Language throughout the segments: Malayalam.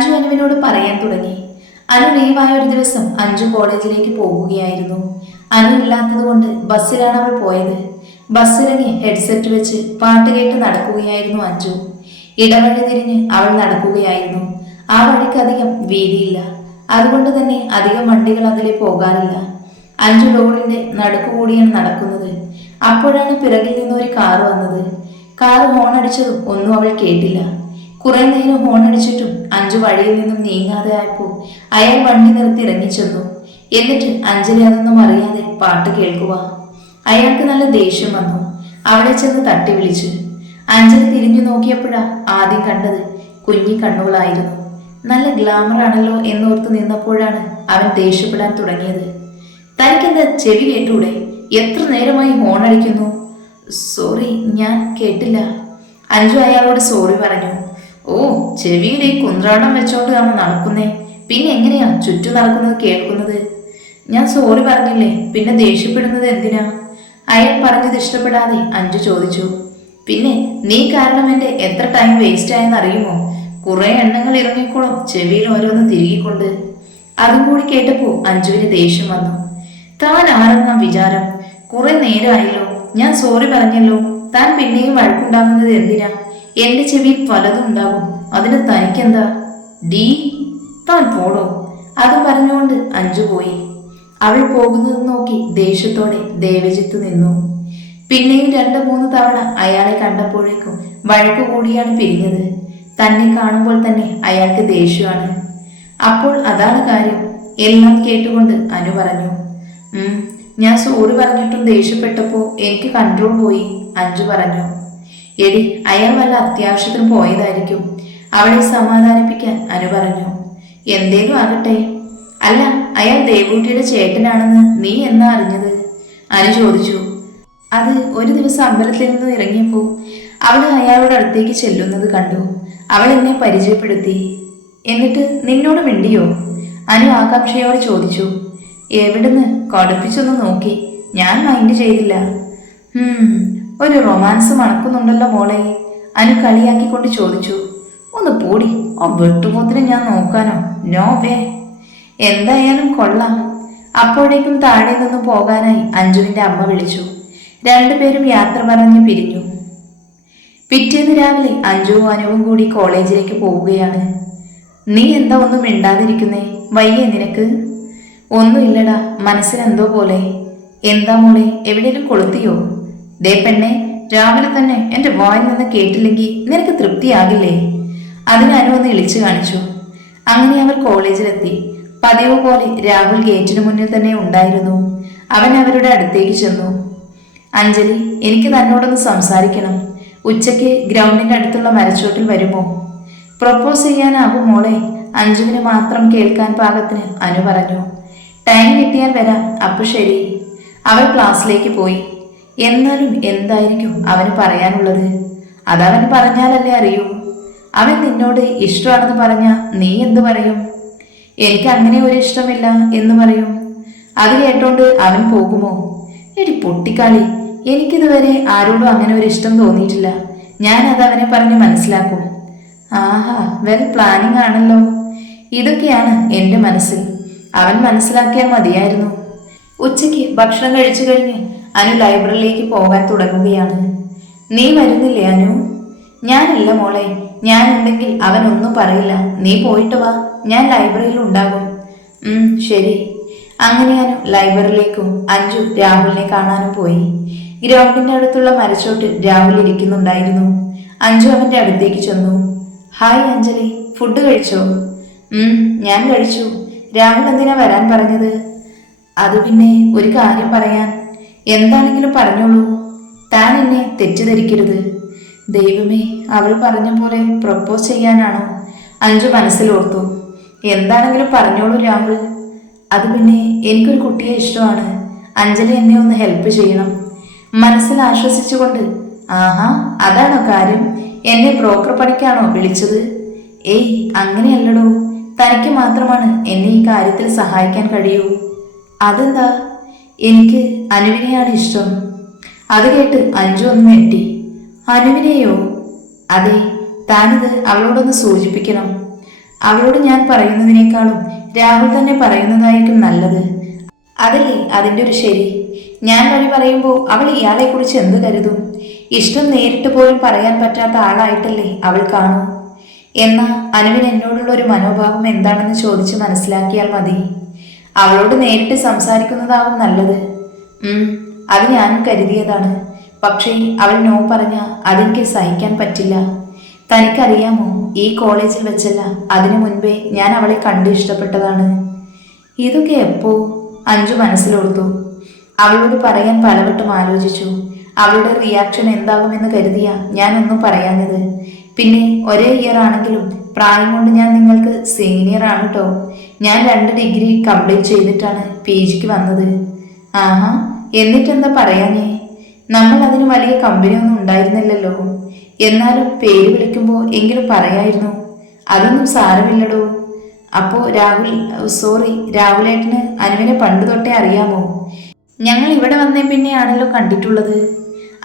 അഞ്ജു അനുവിനോട് പറയാൻ തുടങ്ങി. അനു ലീവായ ഒരു ദിവസം അഞ്ജു കോളേജിലേക്ക് പോകുകയായിരുന്നു. അനു ഇല്ലാത്തതുകൊണ്ട് ബസ്സിലാണ് അവൾ പോയത്. ബസ്സിറങ്ങി ഹെഡ്സെറ്റ് വെച്ച് പാട്ട് കേട്ട് നടക്കുകയായിരുന്നു അഞ്ജു. ഇടവഴി തിരിഞ്ഞ് അവൾ നടക്കുകയായിരുന്നു. ആ വഴിക്ക് അധികം വീതിയില്ല. അതുകൊണ്ട് തന്നെ അധികം വണ്ടികൾ അതിലെ പോകാറില്ല. അഞ്ചു റോഡിന്റെ നടുക്കുകൂടിയാണ് നടക്കുന്നത്. അപ്പോഴാണ് പിറകിൽ നിന്ന് ഒരു കാർ വന്നത്. കാർ ഹോൺ അടിച്ചതും ഒന്നും അവൾ കേട്ടില്ല. കുറെ നേരം ഹോൺ അടിച്ചിട്ടും അഞ്ചു വഴിയിൽ നിന്നും നീങ്ങാതെ ആയപ്പോൾ അയാൾ വണ്ടി നിർത്തി ഇറങ്ങിച്ചെന്നു. എന്നിട്ട് അഞ്ജലി അതൊന്നും അറിയാതെ പാട്ട് കേൾക്കുക. അയാൾക്ക് നല്ല ദേഷ്യം വന്നു. അവിടെ ചെന്ന് തട്ടി വിളിച്ചു. അഞ്ജലി തിരിഞ്ഞു നോക്കിയപ്പോഴാ ആദ്യം കണ്ടത് കുഞ്ഞി കണ്ണുകളായിരുന്നു. നല്ല ഗ്ലാമർ ആണല്ലോ എന്നോർത്ത് നിന്നപ്പോഴാണ് അവൻ ദേഷ്യപ്പെടാൻ തുടങ്ങിയത്. തനിക്കെന്താ ചെവി കേട്ടൂടെ? എത്ര നേരമായി ഹോൺ അടിക്കുന്നു? സോറി ഞാൻ കേട്ടില്ല. അഞ്ജു അയാളോട് സോറി പറഞ്ഞു. ഓ ചെവിയിൽ ഈ കുന്ത്രാടം വെച്ചോണ്ട് അവൻ നടക്കുന്നേ? പിന്നെ എങ്ങനെയാ ചുറ്റും നടക്കുന്നത് കേൾക്കുന്നത്? ഞാൻ സോറി പറഞ്ഞില്ലേ പിന്നെ ദേഷ്യപ്പെടുന്നത് എന്തിനാ? അയാൾ പറഞ്ഞത് ഇഷ്ടപ്പെടാതെ അഞ്ചു ചോദിച്ചു. പിന്നെ നീ കാരണം എന്റെ എത്ര ടൈം വേസ്റ്റ് ആയെന്ന് അറിയുമോ? കുറെ എണ്ണങ്ങൾ ഇറങ്ങിക്കോളും ചെവിയിൽ ഓരോന്ന് തിരികിക്കൊണ്ട്. അതും കൂടി കേട്ടപ്പോ അഞ്ജുവിന് ദേഷ്യം വന്നു. താൻ ആരെന്ന വിചാരം? കുറെ നേരമായല്ലോ ഞാൻ സോറി പറഞ്ഞല്ലോ. താൻ പിന്നെയും വഴക്കുണ്ടാകുന്നത് എന്തിനാ? എന്റെ ചെവിയിൽ പലതും ഉണ്ടാകും. അതിന് തനിക്കെന്താ? ഡി താൻ പോടോ. അത് പറഞ്ഞുകൊണ്ട് അഞ്ചു പോയി. അവൾ പോകുന്നത് നോക്കി ദേഷ്യത്തോടെ ദേവജിത്ത് നിന്നു. പിന്നെയും രണ്ട് മൂന്ന് തവണ അയാളെ കണ്ടപ്പോഴേക്കും വഴക്കു കൂടിയാണ് പിരിഞ്ഞത്. തന്നെ കാണുമ്പോൾ തന്നെ അയാൾക്ക് ദേഷ്യമാണ്. അപ്പോൾ അതാണ് കാര്യം. എല്ലാം കേട്ടുകൊണ്ട് അനു പറഞ്ഞു. "ഉം, ഞാൻ സോറി പറഞ്ഞിട്ടും ദേഷ്യപ്പെട്ടപ്പോ എനിക്ക് കൺട്രോൾ പോയി അഞ്ചു പറഞ്ഞു. എടി അയാൾ വല്ല അത്യാവശ്യത്തിന് പോയതായിരിക്കും. അവളെ സമാധാനിപ്പിക്കാൻ അനു പറഞ്ഞു. എന്തേലും ആകട്ടെ. അല്ല അയാൾ ദേവൂട്ടിയുടെ ചേട്ടനാണെന്ന് നീ എന്നാ അറിഞ്ഞത്? അനു ചോദിച്ചു. അത് ഒരു ദിവസം അമ്പലത്തിൽ നിന്ന് ഇറങ്ങിയപ്പോൾ അവൾ അയാളുടെ അടുത്തേക്ക് ചെല്ലുന്നത് കണ്ടു. അവൾ എന്നെ പരിചയപ്പെടുത്തി. എന്നിട്ട് നിന്നോട് മിണ്ടിയോ? അനു ആകാംക്ഷയോട് ചോദിച്ചു. എവിടുന്ന്? കടുപ്പിച്ചൊന്ന് നോക്കി. ഞാൻ മൈൻഡ് ചെയ്തില്ല. ഒരു റൊമാൻസ് മണക്കുന്നുണ്ടല്ലോ മോളെ. അനു കളിയാക്കിക്കൊണ്ട് ചോദിച്ചു ഒന്ന് പോടി ഓ വെട്ടുപോത്തിന് ഞാൻ നോക്കാനോ? നോ വേ എന്തായാലും കൊള്ളാം. അപ്പോഴേക്കും താഴെ നിന്ന് പോകാനായി അഞ്ജുവിന്റെ അമ്മ വിളിച്ചു. രണ്ടുപേരും യാത്ര പറഞ്ഞ് പിരിഞ്ഞു. പിറ്റേന്ന് രാവിലെ അഞ്ജുവും അനുവും കൂടി കോളേജിലേക്ക് പോവുകയാണ്. നീ എന്താ ഒന്നും മിണ്ടാതിരിക്കുന്നേ? വയ്യേ നിനക്ക്. ഒന്നുമില്ലടാ മനസ്സിനെന്തോ പോലെ. എന്താ മോളെ എവിടെയെങ്കിലും കൊളുത്തിയോ? ദേ പെണ്ണെ രാവിലെ തന്നെ എന്റെ വായിൽ നിന്ന് കേട്ടില്ലെങ്കിൽ നിനക്ക് തൃപ്തിയാകില്ലേ? അതിന് അനു ഒന്ന് ഇളിച്ചു കാണിച്ചു. അങ്ങനെ അവർ കോളേജിലെത്തി. പതിവ് പോലെ രാഹുൽ ഗേറ്റിന് മുന്നിൽ തന്നെ ഉണ്ടായിരുന്നു. അവൻ അവരുടെ അടുത്തേക്ക് ചെന്നു. അഞ്ജലി എനിക്ക് തന്നോടൊന്ന് സംസാരിക്കണം. ഉച്ചയ്ക്ക് ഗ്രൗണ്ടിന്റെ അടുത്തുള്ള മരച്ചോട്ടിൽ വരുമോ? പ്രൊപ്പോസ് ചെയ്യാനാകും മോളെ അഞ്ജുവിന് മാത്രം കേൾക്കാൻ പാകത്തിന് അനു പറഞ്ഞു. ടൈം കിട്ടിയാൽ വരാം അപ്പൊ ശരി. അവൾ ക്ലാസ്സിലേക്ക് പോയി. എന്നാലും എന്തായിരിക്കും അവന് പറയാനുള്ളത്? അതവൻ പറഞ്ഞാലല്ലേ അറിയൂ. അവൻ നിന്നോട് ഇഷ്ടമാണെന്ന് പറഞ്ഞ നീ എന്ത് പറയും? എനിക്ക് അങ്ങനെ ഒരു ഇഷ്ടമില്ല എന്ന് പറയും. അത് കേട്ടോണ്ട് അവൻ പോകുമോ? എടി പൊട്ടിക്കാളി എനിക്കിതുവരെ ആരോടും അങ്ങനെ ഒരു ഇഷ്ടം തോന്നിയിട്ടില്ല. ഞാൻ അത് അവനെ പറഞ്ഞ് മനസ്സിലാക്കും. ആഹാ വെൽ പ്ലാനിങ് ആണല്ലോ. ഇതൊക്കെയാണ് എന്റെ മനസ്സിൽ. അവൻ മനസ്സിലാക്കിയാൽ മതിയായിരുന്നു. ഉച്ചയ്ക്ക് ഭക്ഷണം കഴിച്ചു കഴിഞ്ഞ് അനു ലൈബ്രറിയിലേക്ക് പോകാൻ തുടങ്ങുകയാണ്. നീ വരുന്നില്ലേ അനു? ഞാനല്ല മോളെ. ഞാൻ ഉണ്ടെങ്കിൽ അവൻ ഒന്നും പറയില്ല. നീ പോയിട്ട് വാ. ഞാൻ ലൈബ്രറിയിൽ ഉണ്ടാകും. ശരി. അങ്ങനെ അനു ലൈബ്രറിയിലേക്കും അഞ്ചു രാഹുലിനെ കാണാനും പോയി. ഗ്രൗണ്ടിന്റെ അടുത്തുള്ള മരച്ചോട്ടിൽ രാഹുൽ ഇരിക്കുന്നുണ്ടായിരുന്നു. അഞ്ചു അവന്റെ അടുത്തേക്ക് ചെന്നു. ഹായ് അഞ്ജലി ഫുഡ് കഴിച്ചോ? ഞാൻ കഴിച്ചു. രാഹുൽ എന്തിനാ വരാൻ പറഞ്ഞത്? അത് പിന്നെ ഒരു കാര്യം പറയാൻ. എന്താണെങ്കിലും പറഞ്ഞോളൂ. താൻ എന്നെ തെറ്റിദ്ധരിക്കരുത്. ദൈവമേ അവൾ പറഞ്ഞ പോലെ പ്രപ്പോസ് ചെയ്യാനാണോ? അഞ്ചു മനസ്സിലോർത്തു. എന്താണെങ്കിലും പറഞ്ഞോളൂ രാഹുൽ. അത് പിന്നെ എനിക്കൊരു കുട്ടിയെ ഇഷ്ടമാണ്. അഞ്ജലി എന്നെ ഒന്ന് ഹെൽപ്പ് ചെയ്യണം. മനസ്സിൽ ആശ്വസിച്ചുകൊണ്ട് ആഹാ അതാണോ കാര്യം? എന്നെ ബ്രോക്കർ പണിക്കാണോ വിളിച്ചത്? ഏയ് അങ്ങനെയല്ലടോ. തനിക്ക് മാത്രമാണ് എന്നെ ഈ കാര്യത്തിൽ സഹായിക്കാൻ കഴിയൂ. അതെന്താ? എനിക്ക് അനുവിനെയാണ് ഇഷ്ടം. അത് കേട്ട് അഞ്ജു ഒന്ന് ഞെട്ടി. അനുവിനെയോ? അതെ താനിത് അവളോടൊന്ന് സൂചിപ്പിക്കണം. അവളോട് ഞാൻ പറയുന്നതിനേക്കാളും രാഹുൽ തന്നെ പറയുന്നതായിരിക്കും നല്ലത്. അതല്ലേ അതിന്റെ ഒരു ശരി? ഞാൻ വഴി പറയുമ്പോൾ അവൾ ഇയാളെക്കുറിച്ച് എന്ത് കരുതും? ഇഷ്ടം നേരിട്ട് പോലും പറയാൻ പറ്റാത്ത ആളായിട്ടല്ലേ അവൾ കാണും? എന്നാൽ അനുവിന് എന്നോടുള്ള ഒരു മനോഭാവം എന്താണെന്ന് ചോദിച്ച് മനസ്സിലാക്കിയാൽ മതി. അവളോട് നേരിട്ട് സംസാരിക്കുന്നതാവും നല്ലത്. അത് ഞാനും കരുതിയതാണ്. പക്ഷേ അവൾ നോ പറഞ്ഞ അതെനിക്ക് സഹിക്കാൻ പറ്റില്ല. തനിക്കറിയാമോ ഈ കോളേജിൽ വെച്ചല്ല അതിനു മുൻപേ ഞാൻ അവളെ കണ്ട് ഇഷ്ടപ്പെട്ടതാണ്. ഇതൊക്കെ എപ്പോ? അഞ്ചു മനസ്സിലോർത്തു. അവളോട് പറയാൻ പലവട്ടം ആലോചിച്ചു. അവളുടെ റിയാക്ഷൻ എന്താകുമെന്ന് കരുതിയ ഞാനൊന്നും പറയാഞ്ഞത്. പിന്നെ ഒരേ ഇയർ ആണെങ്കിലും പ്രായം കൊണ്ട് ഞാൻ നിങ്ങൾക്ക് സീനിയർ ആണ് കേട്ടോ ഞാൻ രണ്ട് ഡിഗ്രി കംപ്ലീറ്റ് ചെയ്തിട്ടാണ് പി ജിക്ക് വന്നത്. ആഹാ എന്നിട്ടെന്താ പറയാനേ നമ്മൾ അതിന് വലിയ കമ്പനിയൊന്നും ഉണ്ടായിരുന്നില്ലല്ലോ. എന്നാലും പേര് വിളിക്കുമ്പോൾ എങ്കിലും പറയായിരുന്നു. അതൊന്നും സാരമില്ലടോ. അപ്പോ രാഹുൽ സോറി രാഹുലേട്ടന് അനുവിനെ പണ്ട് തൊട്ടേ അറിയാമോ? ഞങ്ങൾ ഇവിടെ വന്നേ പിന്നെയാണല്ലോ കണ്ടിട്ടുള്ളത്.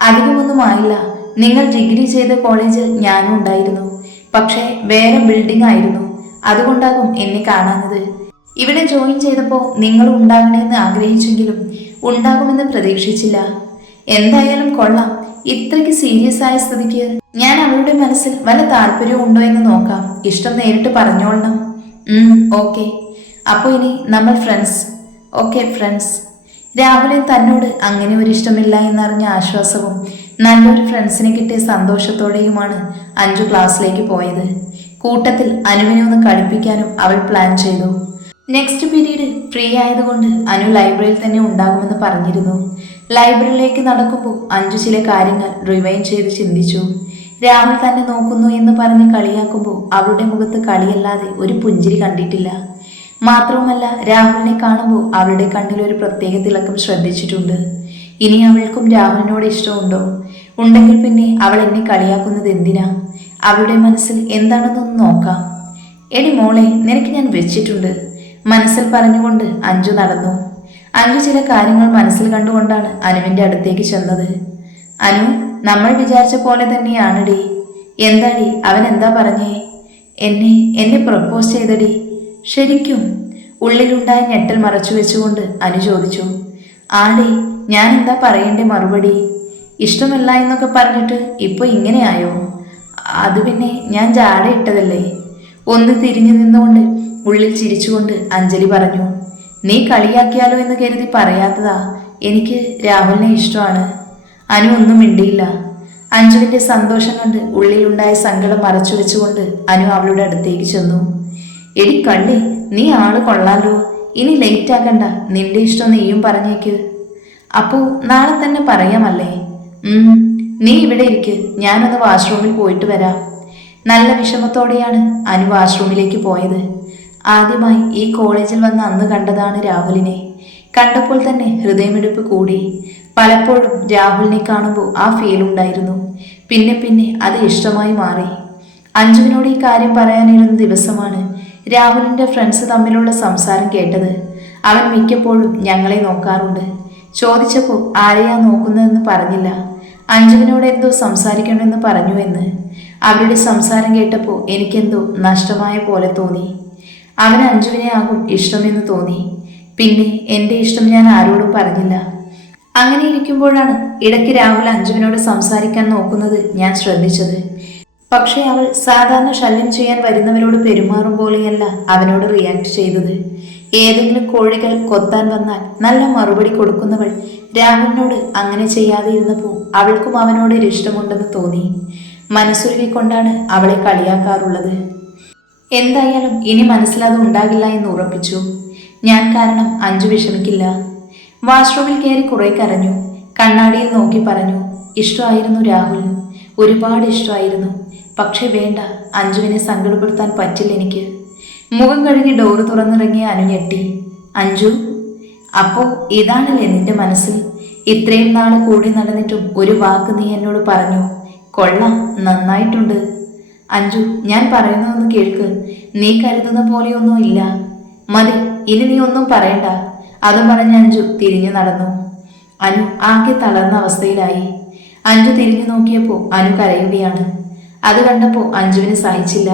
അധികമൊന്നും ആയില്ല. നിങ്ങൾ ഡിഗ്രി ചെയ്ത കോളേജിൽ ഞാനും ഉണ്ടായിരുന്നു. പക്ഷേ വേറെ ബിൽഡിംഗ് ആയിരുന്നു. അതുകൊണ്ടാകും എന്നെ കാണാഞ്ഞത്. ഇവിടെ ജോയിൻ ചെയ്തപ്പോൾ നിങ്ങൾ ഉണ്ടാകണമെന്ന് ആഗ്രഹിച്ചെങ്കിലും ഉണ്ടാകുമെന്ന് പ്രതീക്ഷിച്ചില്ല. എന്തായാലും കൊള്ളാം. ഇത്രയ്ക്ക് സീരിയസ് ആയ സ്ഥിതിക്ക് ഞാൻ അവളുടെ മനസ്സിൽ വല്ല താല്പര്യവും ഉണ്ടോ എന്ന് നോക്കാം. ഇഷ്ടം നേരിട്ട് പറഞ്ഞോളണം. ഓക്കെ അപ്പോൾ ഇനി നമ്മൾ ഫ്രണ്ട്സ് ഓക്കെ ഫ്രണ്ട്സ് രാവിലെ തന്നോട് അങ്ങനെ ഒരു ഇഷ്ടമില്ല എന്നറിഞ്ഞ ആശ്വാസവും നല്ലൊരു ഫ്രണ്ട്സിനെ കിട്ടിയ സന്തോഷത്തോടെയുമാണ് അഞ്ചു ക്ലാസ്സിലേക്ക് പോയത്. കൂട്ടത്തിൽ അനുവിനെ ഒന്ന് കളിപ്പിക്കാനും അവൾ പ്ലാൻ ചെയ്തു. നെക്സ്റ്റ് പീരീഡ് ഫ്രീ ആയതുകൊണ്ട് അനു ലൈബ്രറിയിൽ തന്നെ ഉണ്ടാകുമെന്ന് പറഞ്ഞിരുന്നു. ലൈബ്രറിയിലേക്ക് നടക്കുമ്പോൾ അഞ്ചു ചില കാര്യങ്ങൾ റിവൈൻ ചെയ്ത് ചിന്തിച്ചു. രാഹുൽ തന്നെ നോക്കുന്നു എന്ന് പറഞ്ഞ് കളിയാക്കുമ്പോൾ അവളുടെ മുഖത്ത് കളിയല്ലാതെ ഒരു പുഞ്ചിരി കണ്ടിട്ടില്ല. മാത്രവുമല്ല രാഹുലിനെ കാണുമ്പോൾ അവളുടെ കണ്ണിൽ ഒരു പ്രത്യേക തിളക്കം ശ്രദ്ധിച്ചിട്ടുണ്ട്. ഇനി അവൾക്കും രാഹുലിനോട് ഇഷ്ടമുണ്ടോ? ഉണ്ടെങ്കിൽ പിന്നെ അവൾ എന്നെ കളിയാക്കുന്നത് എന്തിനാ? അവളുടെ മനസ്സിൽ എന്താണെന്നൊന്ന് നോക്കാം. എടി മോളെ നിനക്ക് ഞാൻ വെച്ചിട്ടുണ്ട്. മനസ്സിൽ പറഞ്ഞുകൊണ്ട് അഞ്ചു നടന്നു. അഞ്ചു ചില കാര്യങ്ങൾ മനസ്സിൽ കണ്ടുകൊണ്ടാണ് അനുവിന്റെ അടുത്തേക്ക് ചെന്നത്. അനു നമ്മൾ വിചാരിച്ച പോലെ തന്നെയാണടി. എന്താടി? അവൻ എന്താ പറഞ്ഞേ? എന്നെ എന്നെ പ്രപ്പോസ് ചെയ്തടി. ശരിക്കും? ഉള്ളിലുണ്ടായ ഞെട്ടൽ മറച്ചു വെച്ചുകൊണ്ട് അനു ചോദിച്ചു. ആടി ഞാൻ എന്താ പറയേണ്ടേ മറുപടി? ഇഷ്ടമല്ല എന്നൊക്കെ പറഞ്ഞിട്ട് ഇപ്പൊ ഇങ്ങനെയായോ? അത് പിന്നെ ഞാൻ ജാട ഇട്ടതല്ലേ? ഒന്ന് തിരിഞ്ഞു നിന്നുകൊണ്ട് ഉള്ളിൽ ചിരിച്ചുകൊണ്ട് അഞ്ജലി പറഞ്ഞു നീ കളിയാക്കിയാലോ എന്ന് കരുതി പറയാത്തതാ എനിക്ക് രാഹുലിനെ ഇഷ്ടമാണ്. അനു ഒന്നും മിണ്ടിയില്ല. അഞ്ജുവിന്റെ സന്തോഷം കണ്ട് ഉള്ളിലുണ്ടായ സങ്കടം മറച്ചു വെച്ചുകൊണ്ട് അനു അവളുടെ അടുത്തേക്ക് ചെന്നു എടി കള്ളി നീ ആൾ കൊള്ളാലോ. ഇനി ലേറ്റ് ആക്കണ്ട. നിന്റെ ഇഷ്ടം നീയും പറഞ്ഞേക്ക്. അപ്പോ നാളെ തന്നെ പറയാമല്ലേ? നീ ഇവിടെ ഇരിക്ക്. ഞാനൊന്ന് വാഷ്റൂമിൽ പോയിട്ട് വരാം. നല്ല വിഷമത്തോടെയാണ് അനു വാഷ്റൂമിലേക്ക് പോയത്. ആദ്യമായി ഈ കോളേജിൽ വന്ന് അന്ന് കണ്ടതാണ് രാഹുലിനെ. കണ്ടപ്പോൾ തന്നെ ഹൃദയമിടിപ്പ് കൂടി. പലപ്പോഴും രാഹുലിനെ കാണുമ്പോൾ ആ ഫീൽ ഉണ്ടായിരുന്നു. പിന്നെ പിന്നെ അത് ഇഷ്ടമായി മാറി. അഞ്ജുവിനോട് ഈ കാര്യം പറയാനിരുന്ന ദിവസമാണ് രാഹുലിന്റെ ഫ്രണ്ട്സ് തമ്മിലുള്ള സംസാരം കേട്ടത്. അവൻ മിക്കപ്പോഴും ഞങ്ങളെ നോക്കാറുണ്ട്. ചോദിച്ചപ്പോൾ ആരെയാ നോക്കുന്നതെന്ന് പറഞ്ഞില്ല. അഞ്ജുവിനോട് എന്തോ സംസാരിക്കണമെന്ന് പറഞ്ഞു എന്ന്. അവരുടെ സംസാരം കേട്ടപ്പോൾ എനിക്കെന്തോ നഷ്ടമായ പോലെ തോന്നി. അവൻ അഞ്ജുവിനെ ആകും ഇഷ്ടമെന്ന് തോന്നി. പിന്നെ എന്റെ ഇഷ്ടം ഞാൻ ആരോടും പറഞ്ഞില്ല. അങ്ങനെ ഇരിക്കുമ്പോഴാണ് ഇടയ്ക്ക് രാഹുൽ അഞ്ജുവിനോട് സംസാരിക്കാൻ നോക്കുന്നത് ഞാൻ ശ്രദ്ധിച്ചത്. പക്ഷേ അവൾ സാധാരണ ശല്യം ചെയ്യാൻ വരുന്നവരോട് പെരുമാറും പോലെയല്ല അവനോട് റിയാക്ട് ചെയ്തത്. ഏതെങ്കിലും കോഴികൾ കൊത്താൻ വന്നാൽ നല്ല മറുപടി കൊടുക്കുന്നവൾ രാഹുലിനോട് അങ്ങനെ ചെയ്യാതെ ഇരുന്നപ്പോൾ അവൾക്കും അവനോട് ഒരു ഇഷ്ടമുണ്ടെന്ന് തോന്നി. മനസ്സുരുകിക്കൊണ്ടാണ് അവളെ കളിയാക്കാറുള്ളത്. എന്തായാലും ഇനി മനസ്സിലാതെ ഉണ്ടാകില്ല എന്ന് ഉറപ്പിച്ചു. ഞാൻ കാരണം അഞ്ചു വിഷമിക്കില്ല. വാഷ്റൂമിൽ കയറി കുറെ കരഞ്ഞു. കണ്ണാടിയിൽ നോക്കി പറഞ്ഞു ഇഷ്ടമായിരുന്നു രാഹുൽ. ഒരുപാട് ഇഷ്ടമായിരുന്നു. പക്ഷേ വേണ്ട അഞ്ജുവിനെ സങ്കടപ്പെടുത്താൻ പറ്റില്ല എനിക്ക്. മുഖം കഴുകി ഡോറ് തുറന്നിറങ്ങിയ അനു ഞെട്ടി അഞ്ജു അപ്പോ ഇതാണല്ലേ നിന്റെ മനസ്സിൽ ഇത്രയും നാൾ കൂടി നടന്നിട്ടും ഒരു വാക്ക് നീ എന്നോട് പറഞ്ഞു. കൊള്ളാം നന്നായിട്ടുണ്ട്. അഞ്ജു ഞാൻ പറയുന്നതൊന്ന് കേൾക്ക്. നീ കരുതുന്ന പോലെയൊന്നും ഇല്ല. മതി ഇനി നീ ഒന്നും പറയണ്ട അതും പറഞ്ഞ അഞ്ജു തിരിഞ്ഞു നടന്നു. അനു ആകെ തളർന്ന അവസ്ഥയിലായി. അഞ്ജു തിരിഞ്ഞു നോക്കിയപ്പോൾ അനു കരയുകയാണ്. അത് കണ്ടപ്പോൾ അഞ്ജുവിന് സഹിച്ചില്ല.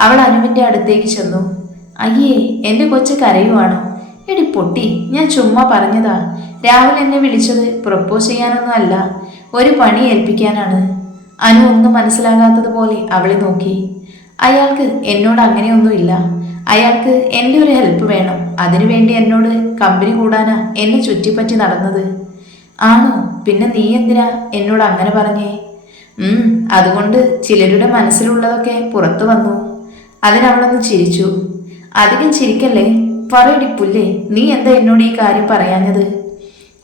അവൾ അനുവിന്റെ അടുത്തേക്ക് ചെന്നു. അയ്യേ എന്റെ കൊച്ചു കരയുവാണോ. എടി പൊട്ടി ഞാൻ ചുമ്മാ പറഞ്ഞതാ. രാഹുൽ എന്നെ വിളിച്ചത് പ്രപ്പോസ് ചെയ്യാനൊന്നും അല്ല. ഒരു പണി ഏൽപ്പിക്കാനാണ്. അനു ഒന്നും മനസ്സിലാകാത്തതുപോലെ അവളെ നോക്കി. അയാൾക്ക് എന്നോട് അങ്ങനെയൊന്നുമില്ല അയാൾക്ക് എന്റെ ഒരു ഹെൽപ്പ് വേണം. അതിനുവേണ്ടി എന്നോട് കമ്പനി കൂടാനാ എന്നെ ചുറ്റിപ്പറ്റി നടന്നത്. ആണോ? പിന്നെ നീ എന്തിനാ എന്നോട് അങ്ങനെ പറഞ്ഞേ? ഉം അതുകൊണ്ട് ചിലരുടെ മനസ്സിലുള്ളതൊക്കെ പുറത്തു വന്നു. അതിനവളൊന്ന് ചിരിച്ചു. അധികം ചിരിക്കല്ലേ? പറയടി പുല്ലേ നീ എന്താ എന്നോട് ഈ കാര്യം പറയാഞ്ഞത്?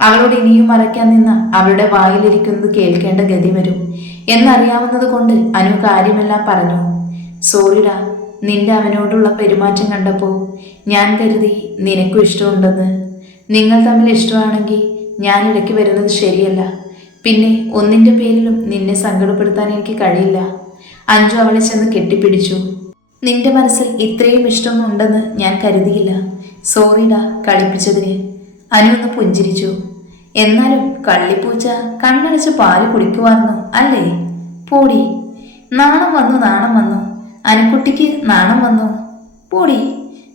അവളോട് ഇനിയും മറയ്ക്കാൻ നിന്ന അവളുടെ വായിലിരിക്കുന്നത് കേൾക്കേണ്ട ഗതി വരും. എന്നറിയാവുന്നത് കൊണ്ട് അനു കാര്യമെല്ലാം പറഞ്ഞു. സോറിടാ നിന്റെ അവനോടുള്ള പെരുമാറ്റം കണ്ടപ്പോൾ ഞാൻ കരുതി നിനക്കും ഇഷ്ടമുണ്ടെന്ന്. നിങ്ങൾ തമ്മിൽ ഇഷ്ടമാണെങ്കിൽ ഞാൻ ഇടയ്ക്ക് വരുന്നത് ശരിയല്ല. പിന്നെ ഒന്നിന്റെ പേരിലും നിന്നെ സങ്കടപ്പെടുത്താൻ എനിക്ക് കഴിയില്ല. അഞ്ചു അവളെ ചെന്ന് കെട്ടിപ്പിടിച്ചു. നിന്റെ മനസ്സിൽ ഇത്രയും ഇഷ്ടമൊന്നും ഉണ്ടെന്ന് ഞാൻ കരുതിയില്ല. സോറിടാ കളിപ്പിച്ചതിന്. അനു ഒന്ന് പുഞ്ചിരിച്ചു. എന്നാലും കള്ളിപ്പൂച്ച കണ്ണടച്ച് പാൽ കുടിക്കുവായിരുന്നു അല്ലേ? പോടി. നാണം വന്നു നാണം വന്നു. അനുക്കുട്ടിക്ക് നാണം വന്നു. പോടി.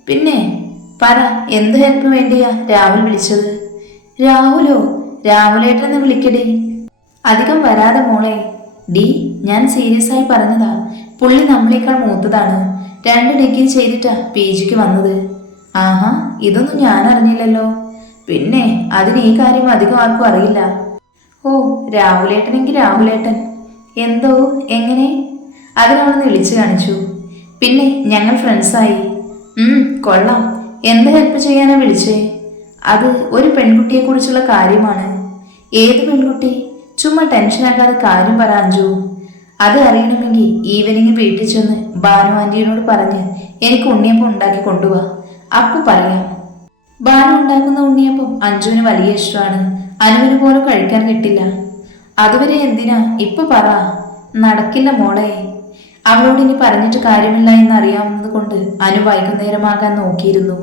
പിന്നെ പറ എന്ത് ഹെൽപ്പ് വേണ്ടിയാ രാഹുൽ വിളിച്ചത്? രാഹുലോ രാഹുലേട്ടെന്ന് വിളിക്കടി. അധികം വരാതെ മോളെ. ഡി ഞാൻ സീരിയസ് ആയി പറഞ്ഞതാ. പുള്ളി നമ്മളേക്കാൾ മൂത്തതാണ്. രണ്ട് ഡിഗ്രി ചെയ്തിട്ടാ പി ജിക്ക് വന്നത്. ആഹാ ഇതൊന്നും ഞാൻ അറിഞ്ഞില്ലല്ലോ പിന്നെ അതിന് ഈ കാര്യം അധികം ആർക്കും അറിയില്ല. ഓ രാഹുലേട്ടനെങ്കിൽ രാഹുലേട്ടൻ. എന്തോ എങ്ങനെ? അതിനവിടുന്ന് വിളിച്ചു കാണിച്ചു. പിന്നെ ഞങ്ങൾ ഫ്രണ്ട്സായി കൊള്ളാം. എന്ത് ഹെൽപ്പ് ചെയ്യാനാ വിളിച്ചേ? അത് ഒരു പെൺകുട്ടിയെക്കുറിച്ചുള്ള കാര്യമാണ്. ഏത് പെൺകുട്ടി? ചുമ്മാ ടെൻഷനാക്കാതെ കാര്യം പറ അത് അറിയണമെങ്കിൽ ഈവനിങ് വീട്ടിൽ ചെന്ന് ആന്റിയോട് പറഞ്ഞ് എനിക്ക് ഉണ്ണിയപ്പം ഉണ്ടാക്കി കൊണ്ടുപോവാ അപ്പു പറയാം. ഭാനു ഉണ്ടാക്കുന്ന ഉണ്ണിയപ്പം അഞ്ജുവിന് വലിയ ഇഷ്ടമാണ്. അനുവിന് പോലും കഴിക്കാൻ കിട്ടില്ല. അതുവരെ എന്തിനാ? ഇപ്പൊ പറ. നടക്കില്ല മോളെ. അവളോട് ഇനി പറഞ്ഞിട്ട് കാര്യമില്ല എന്ന് അറിയാവുന്നത് കൊണ്ട് അനു വൈകുന്നേരമാകാൻ നോക്കിയിരുന്നു.